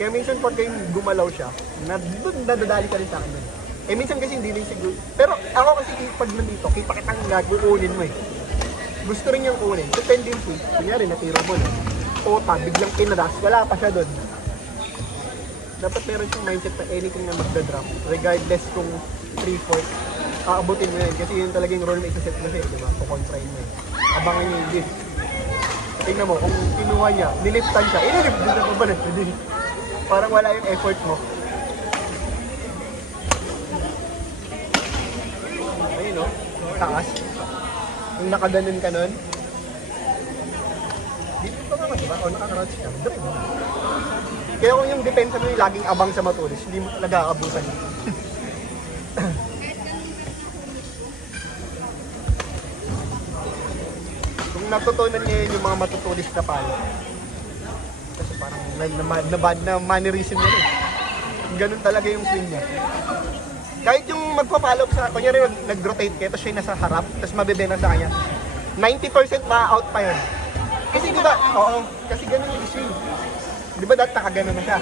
Kaya minsan pag yung gumalaw siya, nadadali ka rin sa akin. Eh minsan kasi hindi rin siguro. Pero ako kasi pag nandito, kita kitang nag-uunin mo eh. Gusto rin niyang kunin. So tendency, kunyari natiro mo na. Pota, biglang pinadas, wala pa siya doon. Dapat meron siyang mindset na anything na magda-drop. Regardless kung 3-4, aabutin mo yan. Kasi yun talagang role na isa-set mo siya, di ba? Kukontrain mo eh. Abangan niyo yung lift. Tingnan mo, kung kinuha niya, niliftan siya, inilift din sa pabalat. Parang wala yung effort mo. Ayun o, taas. Kung nakaganon ka nun, dito pa naman, diba? O nakakarats ka, drive. Kaya kung yung depensa mo yung laging abang sa matulis, hindi mo talaga aabutan. Kung natutunan niya yun yung mga matutulis na palo, kasi parang na mannerism niya rin. Ganun talaga yung swing niya. Kahit yung magpa-follow up sa, kunyari nag-rotate kayo, tapos siya nasa harap, tapos mabibena sa kanya, 90% ma-out pa yun. Kasi diba, oo, kasi ganun yung swing. Diba dati nakaganon na siya?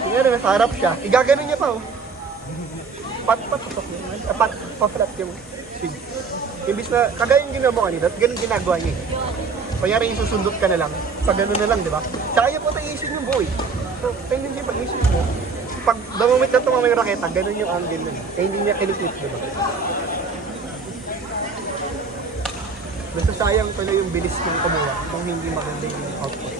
Kunyari nasa harap siya, igaganon niya pa oh. Pa-flat yung swing. Imbis na, kagaya yung ginawa mo kanina, ganun ginagawa niya eh. Kunyari yung susundot ka na lang, pag gano'n na lang, di ba? Tsaka niya po tayo-isin yung buhay. So, tendency pag isin mo, pag damamit na tumama yung raketa, ganun yung angle nun. Kaya hindi niya kinikip, di ba? Nasasayang pala yung bilis kong kumuha kung hindi maganda yung output.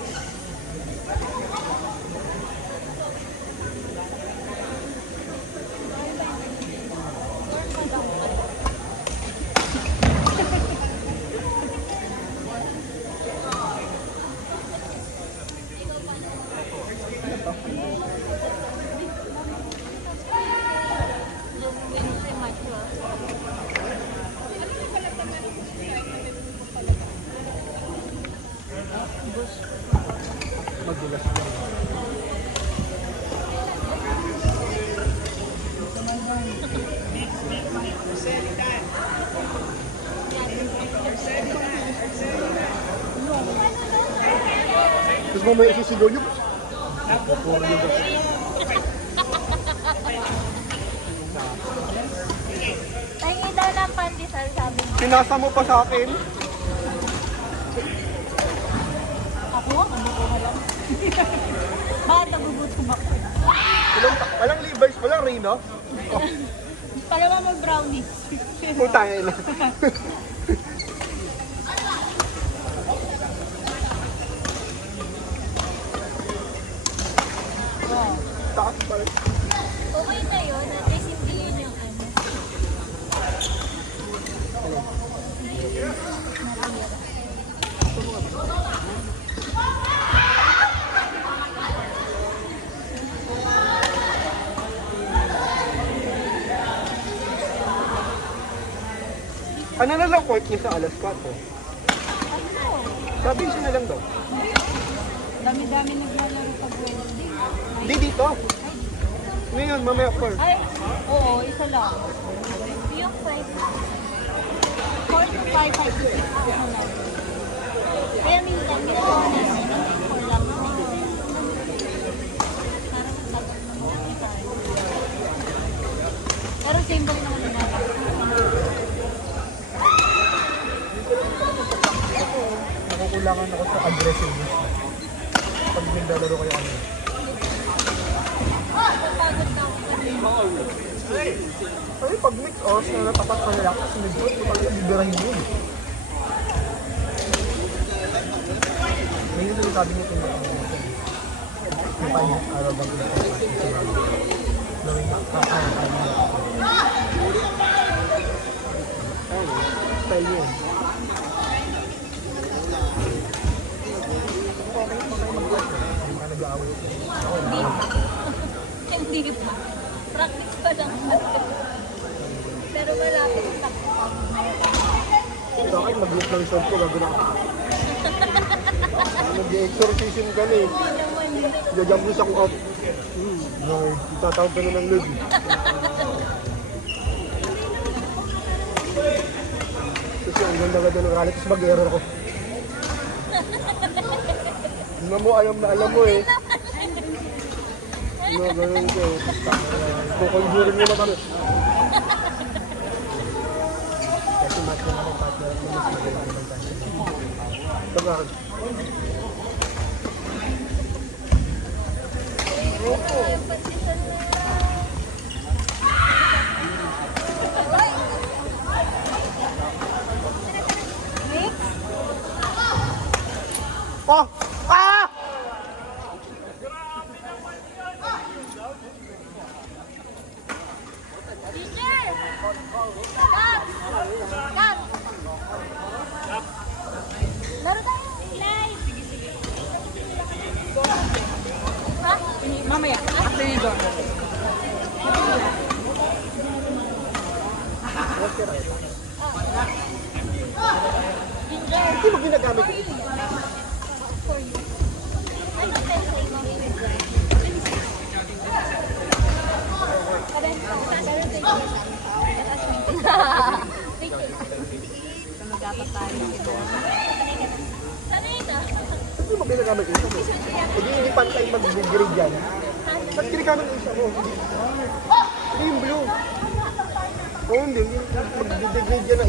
Magulas na. Tapos mo may isisigaw nyo. Napuro nyo ba? Tingin daw ng pandesal, sabi mo. Pinasa mo pa sa akin. Ako? Ano ko lang? Bakit nagugutom ako? Walang Levi's, walang Reno. Palawa mo brownies. Putangin na. Taas pa rin. Okay na yun, at least hindi yun yung ano. Ano na lang court niya sa alas 4? Ano? Sabihin siya na lang daw. Dami-dami naglalaro pag Wednesday. Hindi dito. Ngayon, mamaya 4. Ay, oo, isa lang. Yung 5. 4 to 5, 5 to 6. Isa lang. Kaya minsan, ginagawa namin, 4 lang. Para sa tagot ng mga tayo. Pero same pa rin naman ginagawa. Nakukulangan ako sa aggressiveness. Pag naglalaro kayo ano. Pagod na ako kanina. Ay, pag mix oras na natapat pa nila kasi nag-vote ko talaga bibirahin mo yun. Ngayon yung sabi niya kung yung kanya araw bang gawin na kakain niya. Ayun, style yun. Okay mag-work. Hindi ka nag-aaway. Hindi pa. Practice pa lang. Pero malapit sa Sa akin, mag-look ng shot ko, bago na. Nag-exorcism ka na eh. Gagambus ako up. Okay, itatawag ka na ng lid. Kasi ang ganda-ganda ng rally, tapos mag-error ako. Tingnan mo, alam na alam mo eh. No, ganun ko. Kukonjurin mo na kami. Kasi mas na ng partner mo, mas magaling ng partner. Tagaan. Yung patisan na. Mix? Oh! Ah! Teacher! Cut! Cut! Laro tayo! Live! Ha? Mamaya, after you go. Ginger! Hindi mo ginagamit ito. For you. Ay, sensei, mami. Sanay ka. Hindi mo ginagamit ito. Hindi pantay mag-grade yan. Ba't ginagamit yung isa mo? Hindi yung blue. Oo, hindi. Mag-degrade yan na